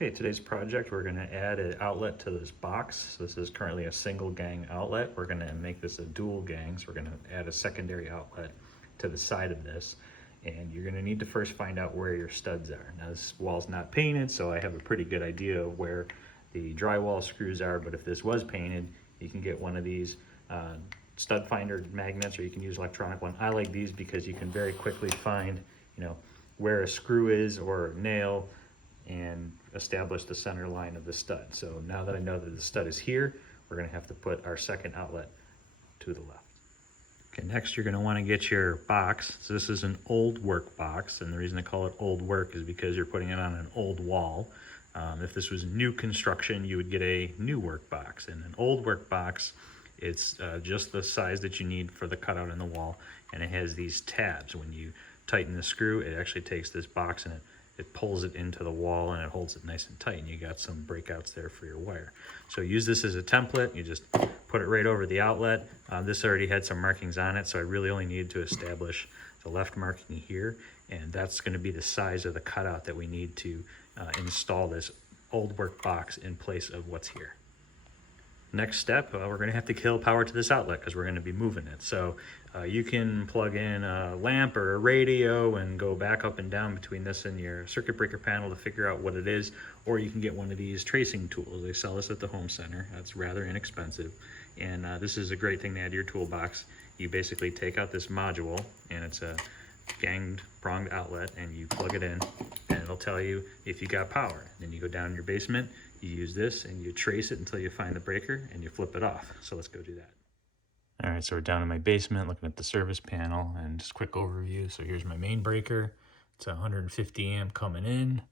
Okay, today's project, we're gonna add an outlet to this box. So this is currently a single gang outlet. We're gonna make this a dual gang, so we're gonna add a secondary outlet to the side of this. And you're gonna need to first find out where your studs are. Now this wall's not painted, so I have a pretty good idea of where the drywall screws are, but if this was painted, you can get one of these stud finder magnets, or you can use electronic one. I like these because you can very quickly find, where a screw is or a nail, and establish the center line of the stud. So now that I know that the stud is here, we're gonna have to put our second outlet to the left. Okay, next you're gonna wanna get your box. So this is an old work box, and the reason I call it old work is because you're putting it on an old wall. If this was new construction, you would get a new work box. And an old work box, it's just the size that you need for the cutout in the wall, and it has these tabs. When you tighten the screw, it actually takes this box and it pulls it into the wall and it holds it nice and tight, and you got some breakouts there for your wire. So use this as a template. You just put it right over the outlet. This already had some markings on it, so I really only needed to establish the left marking here, and that's going to be the size of the cutout that we need to install this old work box in place of what's here. Next step, we're going to have to kill power to this outlet because we're going to be moving it. So you can plug in a lamp or a radio and go back up and down between this and your circuit breaker panel to figure out what it is, or you can get one of these tracing tools. They sell this at the home center. That's rather inexpensive, and this is a great thing to add to your toolbox. You basically take out this module, and it's a ganged pronged outlet, and you plug it in, and it'll tell you if you got power. Then you go down in your basement, you use this and you trace it until you find the breaker and you flip it off. So let's go do that. All right, so we're down in my basement looking at the service panel, and just quick overview. So here's my main breaker. It's a 150 amp coming in.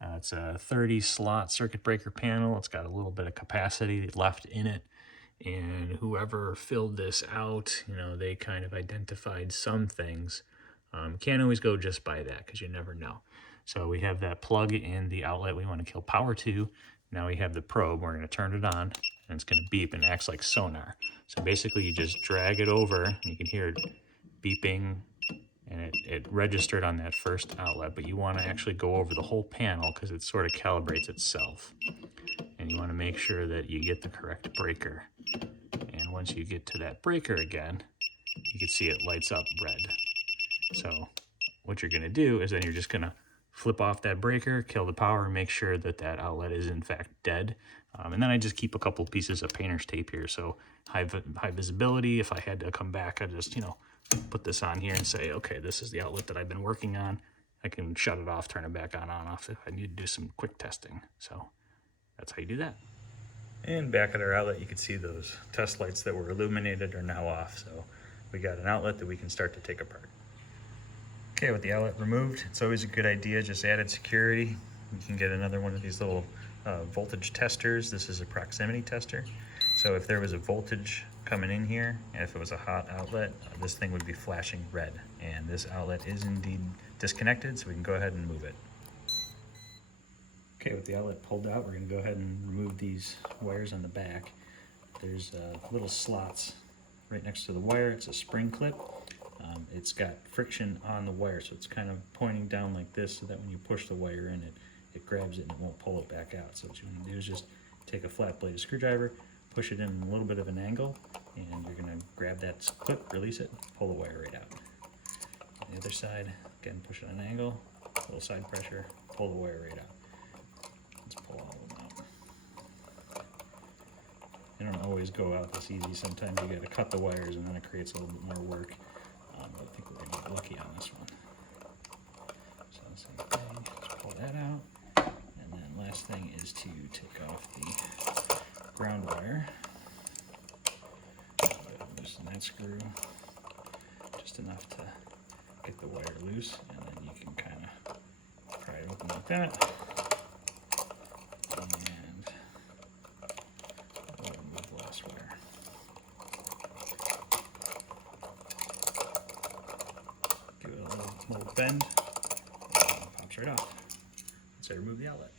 It's a 30 slot circuit breaker panel. It's got a little bit of capacity left in it. And whoever filled this out, they kind of identified some things. Can't always go just by that because you never know. So we have that plug in the outlet we want to kill power to. Now we have the probe. We're going to turn it on, and it's going to beep and acts like sonar. So basically you just drag it over, and you can hear it beeping, and it registered on that first outlet, but you want to actually go over the whole panel because it sort of calibrates itself. And you want to make sure that you get the correct breaker. And once you get to that breaker again, you can see it lights up red. So what you're going to do is then you're just going to flip off that breaker, kill the power, and make sure that that outlet is in fact dead. And then I just keep a couple pieces of painter's tape here, so high visibility. If I had to come back, I just put this on here and say, okay, this is the outlet that I've been working on. I can shut it off, turn it back on off if I need to do some quick testing. So that's how you do that. And back at our outlet, you can see those test lights that were illuminated are now off. So we got an outlet that we can start to take apart. Okay, with the outlet removed, it's always a good idea, just added security. You can get another one of these little voltage testers. This is a proximity tester. So if there was a voltage coming in here, and if it was a hot outlet, this thing would be flashing red. And this outlet is indeed disconnected, so we can go ahead and move it. Okay, with the outlet pulled out, we're gonna go ahead and remove these wires on the back. There's little slots right next to the wire. It's a spring clip. It's got friction on the wire, so it's kind of pointing down like this, so that when you push the wire in, it grabs it and it won't pull it back out. So what you want to do is just take a flat bladed screwdriver, push it in a little bit of an angle, and you're going to grab that clip, release it, pull the wire right out. On the other side, again, push it on an angle, a little side pressure, pull the wire right out. Let's pull all of them out. They don't always go out this easy. Sometimes you got to cut the wires, and then it creates a little bit more work. I think we're going to get lucky on this one. So same thing, just pull that out. And then last thing is to take off the ground wire. Loosen that screw just enough to get the wire loose, and then you can kind of pry it open like that. And we'll remove the last wire. Little bend, pops right off. So I remove the outlet.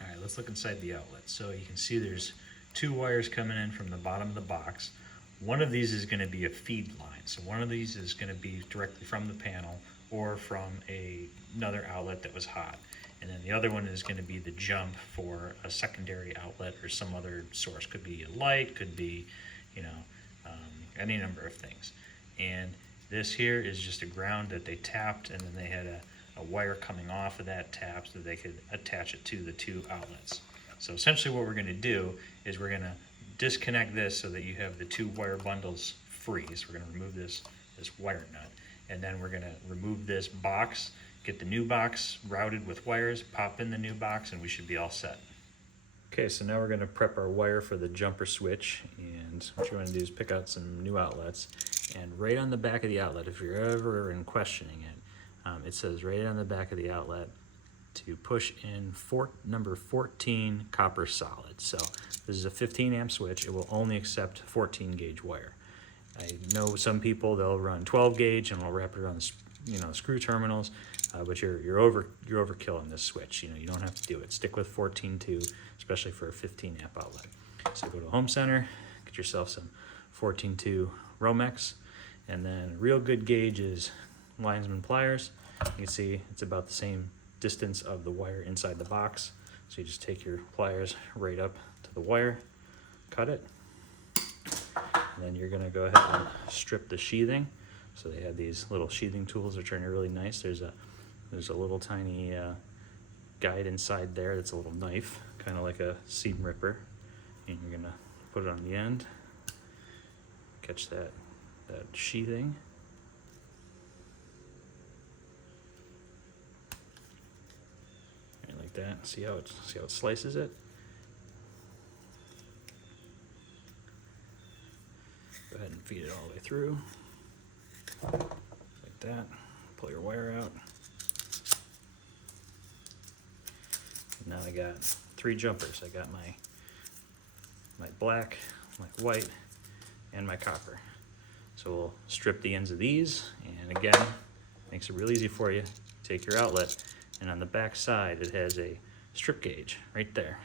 All right, let's look inside the outlet. So you can see there's two wires coming in from the bottom of the box. One of these is going to be a feed line. So one of these is going to be directly from the panel or from another outlet that was hot. and then the other one is going to be the jump for a secondary outlet or some other source. Could be a light, could be, you know, any number of things. And this here is just a ground that they tapped, and then they had a wire coming off of that tap so they could attach it to the two outlets. So essentially what we're going to do is we're going to disconnect this so that you have the two wire bundles free. So we're going to remove this wire nut, and then we're going to remove this box, get the new box routed with wires, pop in the new box, and we should be all set. Okay, so now we're going to prep our wire for the jumper switch, and what you want to do is pick out some new outlets, and right on the back of the outlet, if you're ever in questioning it, it says right on the back of the outlet to push in number 14 copper solid. So this is a 15 amp switch. It will only accept 14 gauge wire. I know some people, they'll run 12 gauge and they'll wrap it around the screw terminals, but you're overkill on this switch. You don't have to do it. Stick with 14.2, especially for a 15 amp outlet. So go to Home Center, get yourself some 14.2 Romex, and then real good gauge is linesman pliers. You can see it's about the same distance of the wire inside the box. So you just take your pliers right up to the wire, cut it, and then you're gonna go ahead and strip the sheathing. So they have these little sheathing tools which are really nice. There's a little tiny guide inside there that's a little knife, kind of like a seam ripper, and you're gonna put it on the end, catch that sheathing. Like that. See how it slices it? Go ahead and feed it all the way through. Like that. Pull your wire out. And now I got 3 jumpers. I got my black, my white, and my copper. So we'll strip the ends of these, and again, makes it real easy for you. Take your outlet, and on the back side it has a strip gauge right there.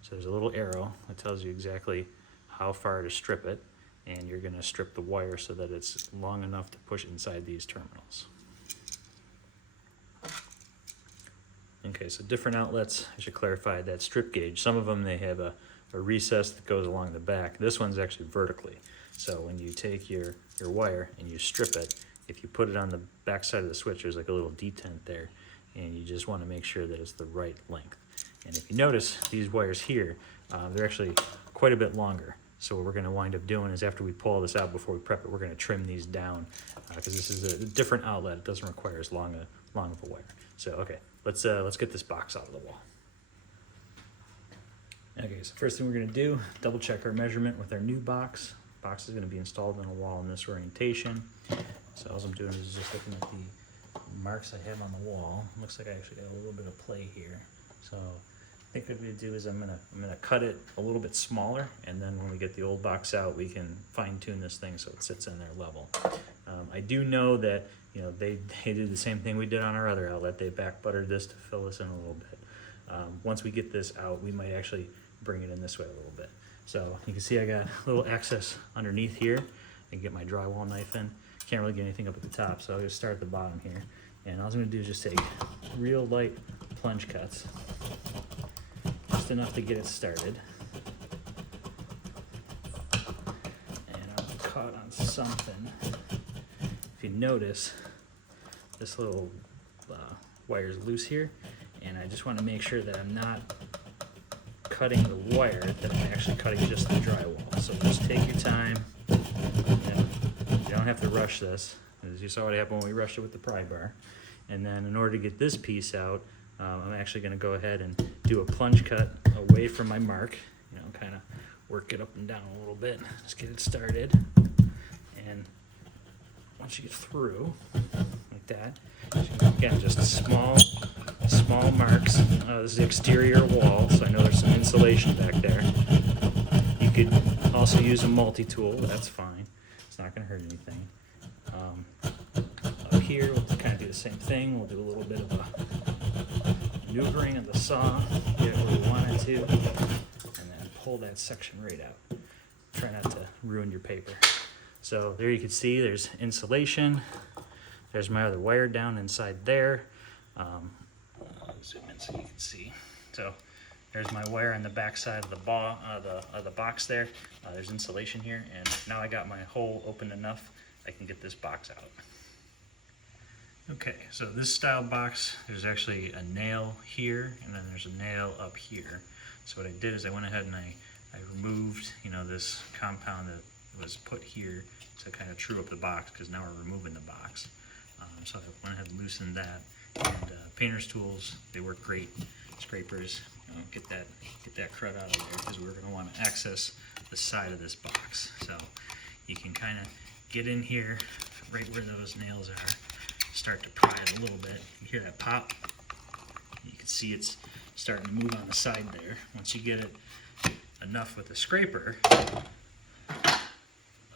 So there's a little arrow that tells you exactly how far to strip it, and you're going to strip the wire so that it's long enough to push inside these terminals. Okay, so different outlets, I should clarify that strip gauge. Some of them, they have a recess that goes along the back. This one's actually vertically. So when you take your wire and you strip it, if you put it on the back side of the switch, there's like a little detent there, and you just want to make sure that it's the right length. And if you notice, these wires here, they're actually quite a bit longer. So what we're going to wind up doing is, after we pull this out before we prep it, we're going to trim these down, because this is a different outlet. It doesn't require as long of a wire. So okay, let's get this box out of the wall. Okay, so first thing we're going to do, double check our measurement with our new box. Box is going to be installed on a wall in this orientation. So all I'm doing is just looking at the marks I have on the wall. Looks like I actually got a little bit of play here. So I think what we do is I'm gonna cut it a little bit smaller, and then when we get the old box out, we can fine tune this thing so it sits in there level. I do know that they did the same thing we did on our other outlet. They back buttered this to fill this in a little bit. Once we get this out, we might actually bring it in this way a little bit. So you can see I got a little excess underneath here. I can get my drywall knife in. Can't really get anything up at the top, so I'll just start at the bottom here. And all I'm gonna do is just take real light plunge cuts, just enough to get it started. And I'll cut on something. If you notice, this little wire is loose here, and I just want to make sure that I'm not cutting the wire, that I'm actually cutting just the drywall. So just take your time. You don't have to rush this, as you saw what happened when we rushed it with the pry bar. And then in order to get this piece out, I'm actually going to go ahead and do a plunge cut away from my mark. Kind of work it up and down a little bit. Just get it started. And once you get through, like that, again, just small marks. This is the exterior wall, so I know there's some insulation back there. You could also use a multi-tool, that's fine. It's not going to hurt anything. Up here, we'll kind of do the same thing. We'll do a little bit of a maneuvering of the saw, get it where we want it to, and then pull that section right out. Try not to ruin your paper. So there you can see there's insulation. There's my other wire down inside there. zoom in so you can see. So there's my wire on the back side of the box there. There's insulation here, and now I got my hole open enough I can get this box out. Okay, so this style box, there's actually a nail here, and then there's a nail up here. So what I did is I went ahead and I removed, you know, this compound that was put here to kind of true up the box, because now we're removing the box. So I went ahead and loosened that. And painter's tools, they work great. Scrapers, you know, get that crud out of there, because we're going to want to access the side of this box. So you can kind of get in here, right where those nails are, start to pry it a little bit. You hear that pop? You can see it's starting to move on the side there. Once you get it enough with the scraper,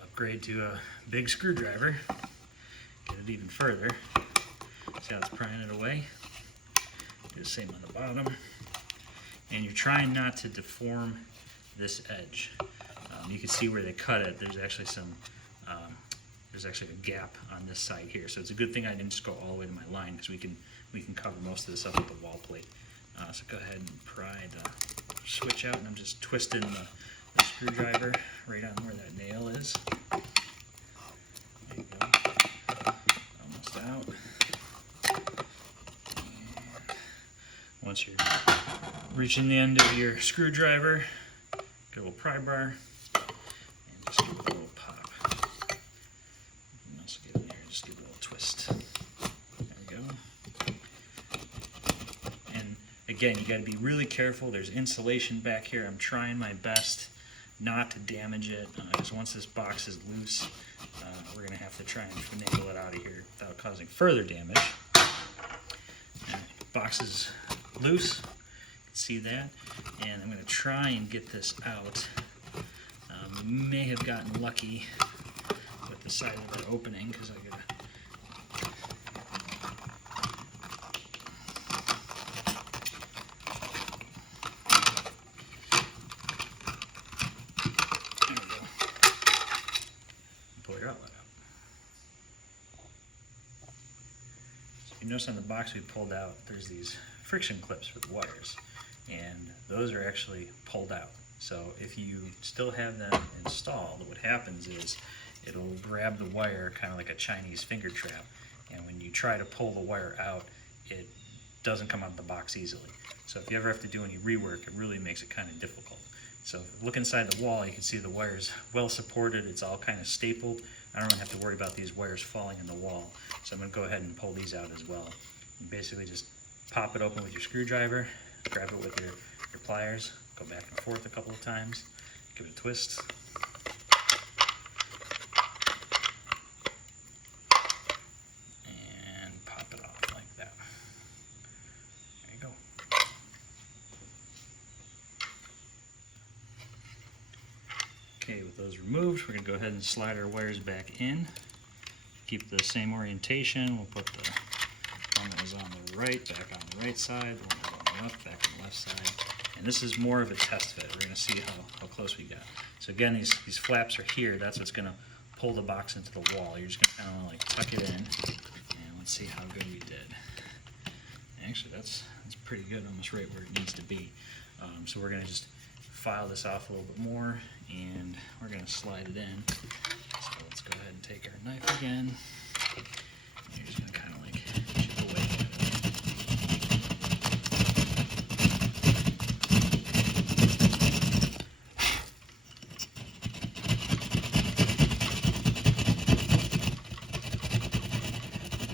upgrade to a big screwdriver, get it even further. See how it's prying it away? Do the same on the bottom. And you're trying not to deform this edge. You can see where they cut it. There's actually a gap on this side here. So it's a good thing I didn't just go all the way to my line, because we can cover most of this up with the wall plate. So go ahead and pry the switch out, and I'm just twisting the screwdriver right on where that nail is. There you go. Almost out. And once you're reaching the end of your screwdriver, get a little pry bar, and just give it a little pop. And also get in there and just give it a little twist. There we go. And again, you got to be really careful. There's insulation back here. I'm trying my best not to damage it, because once this box is loose, we're going to have to try and finagle it out of here without causing further damage. Box is loose. See that? And I'm going to try and get this out. May have gotten lucky with the side of that opening, because I got there we go. Pull your outlet out. So you notice on the box we pulled out, there's these friction clips for the wires, and those are actually pulled out. So if you still have them installed, what happens is it'll grab the wire kind of like a Chinese finger trap, and when you try to pull the wire out, it doesn't come out of the box easily. So if you ever have to do any rework, it really makes it kind of difficult. So look inside the wall, you can see the wire's well supported, it's all kind of stapled. I don't really have to worry about these wires falling in the wall. So I'm going to go ahead and pull these out as well. You basically just pop it open with your screwdriver, grab it with your pliers, go back and forth a couple of times, give it a twist. And pop it off like that. There you go. Okay, with those removed, we're going to go ahead and slide our wires back in. Keep the same orientation. We'll put the one that was on the right back on the right side, the one that was on the left back on the left side. And this is more of a test fit. We're going to see how close we got. So again, these flaps are here. That's what's going to pull the box into the wall. You're just going to kind of like tuck it in, and let's see how good we did. Actually, that's pretty good, almost right where it needs to be. So we're going to just file this off a little bit more, and we're going to slide it in. So let's go ahead and take our knife again. And you're just going to kind of like chip away at it.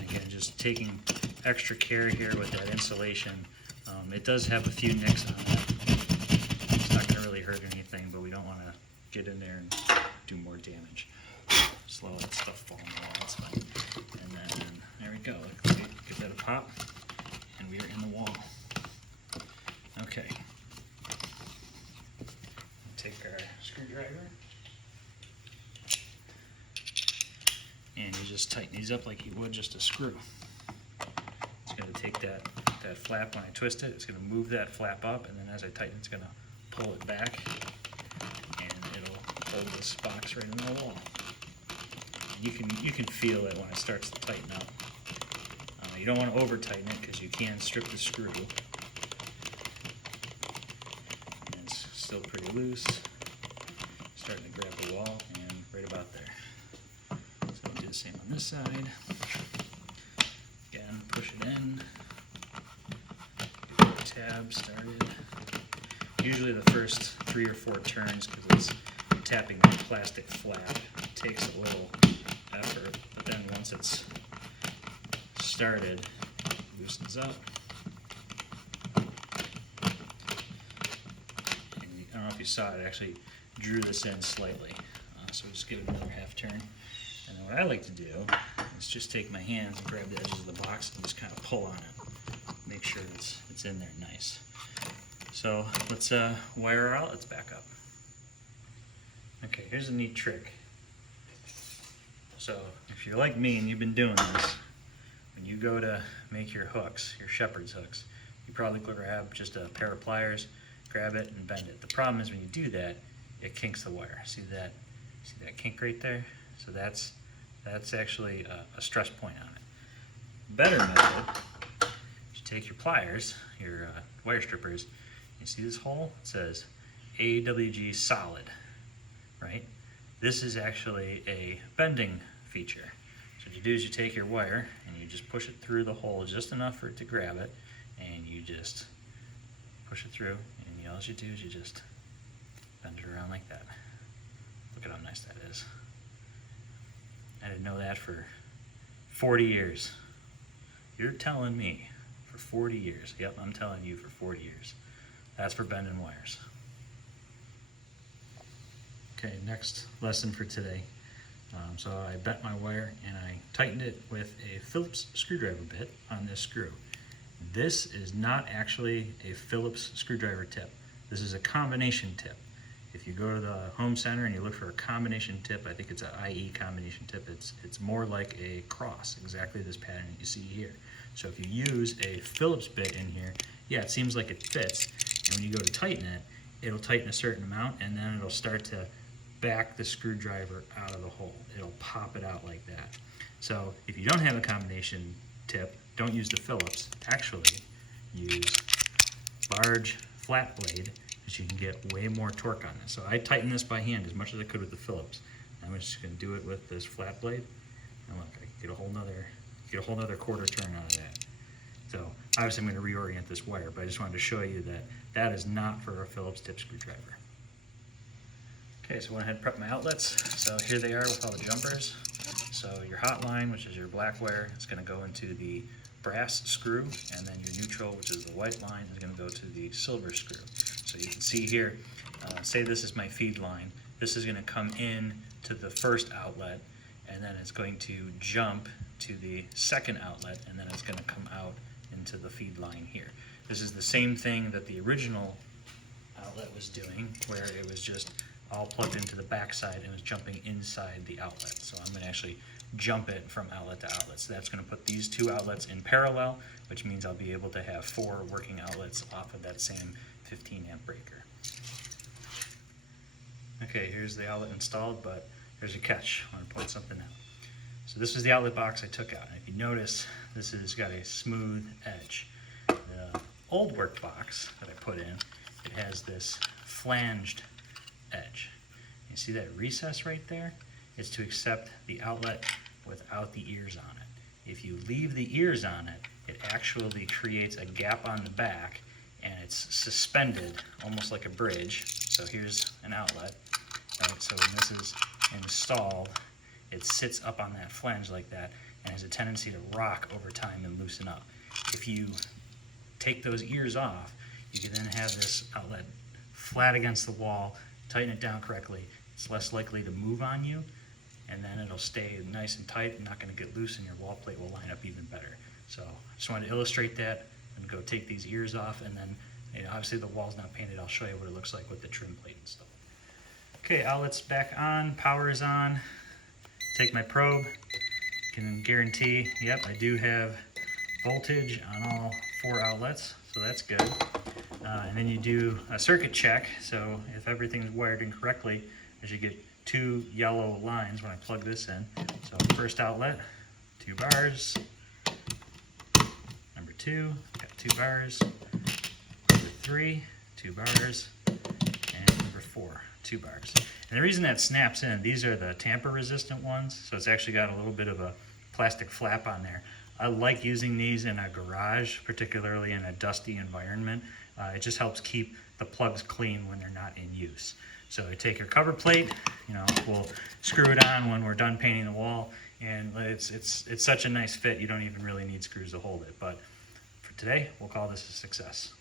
Again, just taking extra care here with that insulation. It does have a few nicks on it. It's not going to really hurt anything, but we don't want to get in there and do more damage. Just let all that stuff fall in the wall, that's fine. And then, there we go. Give that a pop, and we are in the wall. Okay. Take our screwdriver, and you just tighten these up like you would just a screw. It's going to take that flap when I twist it, it's going to move that flap up, and then as I tighten, it's going to pull it back, and it'll hold this box right in the wall. You can feel it when it starts to tighten up. You don't want to over tighten it, because you can strip the screw, loose, starting to grab the wall, and right about there. So I'll do the same on this side. Again, push it in. Do the tab started. Usually the first 3 or 4 turns, because it's tapping that plastic flap, it takes a little effort, but then once it's started, it loosens up. And I don't know if you saw it, I actually drew this in slightly, so just give it another half turn. And then what I like to do is just take my hands and grab the edges of the box and just kind of pull on it. Make sure it's in there nice. So let's wire our outlets back up. Okay, here's a neat trick. So if you're like me and you've been doing this, when you go to make your hooks, your shepherd's hooks, you probably grab just a pair of pliers, grab it and bend it. The problem is when you do that, it kinks the wire. See that kink right there? So that's actually a stress point on it. Better method is you take your pliers, your wire strippers. You see this hole? It says AWG solid, right? This is actually a bending feature. So what you do is you take your wire and you just push it through the hole just enough for it to grab it, and you just push it through, and all you do is you just bend it around like that. Look at how nice that is. I didn't know that for 40 years. You're telling me for 40 years. Yep, I'm telling you for 40 years. That's for bending wires. Okay, next lesson for today. So I bent my wire and I tightened it with a Phillips screwdriver bit on this screw. This is not actually a Phillips screwdriver tip. This is a combination tip. If you go to the home center and you look for a combination tip, I think it's an IE combination tip. It's more like a cross, exactly this pattern that you see here. So if you use a Phillips bit in here, yeah, it seems like it fits. And when you go to tighten it, it'll tighten a certain amount, and then it'll start to back the screwdriver out of the hole. It'll pop it out like that. So if you don't have a combination tip, don't use the Phillips. Actually, use barge flat blade, because you can get way more torque on this. So I tightened this by hand as much as I could with the Phillips. I'm just going to do it with this flat blade. And look, I get a whole nother quarter turn out of that. So obviously I'm going to reorient this wire, but I just wanted to show you that that is not for a Phillips tip screwdriver. Okay, so I went ahead and prepped my outlets. So here they are with all the jumpers. So your hot line, which is your black wire, is going to go into the brass screw, and then your neutral, which is the white line, is going to go to the silver screw. So you can see here, say this is my feed line. This is going to come in to the first outlet, and then it's going to jump to the second outlet, and then it's going to come out into the feed line here. This is the same thing that the original outlet was doing, where it was just all plugged into the back side and was jumping inside the outlet. So I'm going to actually jump it from outlet to outlet. So that's going to put these 2 outlets in parallel, which means I'll be able to have 4 working outlets off of that same 15 amp breaker. Okay, here's the outlet installed, but there's a catch. I want to point something out. So this is the outlet box I took out. And if you notice, this has got a smooth edge. The old work box that I put in, it has this flanged edge. You see that recess right there? It's to accept the outlet without the ears on it. If you leave the ears on it, it actually creates a gap on the back, and it's suspended almost like a bridge. So here's an outlet, right? So when this is installed, it sits up on that flange like that and has a tendency to rock over time and loosen up. If you take those ears off, you can then have this outlet flat against the wall, tighten it down correctly. It's less likely to move on you, and then it'll stay nice and tight and not going to get loose, and your wall plate will line up even better. So I just wanted to illustrate that and go take these ears off, and then obviously the wall's not painted. I'll show you what it looks like with the trim plate and stuff. Okay, outlet's back on, power is on. Take my probe, can guarantee, yep, I do have voltage on all 4 outlets, so that's good. And then you do a circuit check, so if everything's wired in correctly, I should get 2 yellow lines when I plug this in. So first outlet, 2 bars. Number 2, got 2 bars. Number 3, 2 bars. And number 4 2-bars. And the reason that snaps in, these are the tamper resistant ones, so it's actually got a little bit of a plastic flap on there. I like using these in a garage, particularly in a dusty environment. It just helps keep the plugs clean when they're not in use. So you take your cover plate, we'll screw it on when we're done painting the wall, and it's such a nice fit, you don't even really need screws to hold it. But for today, we'll call this a success.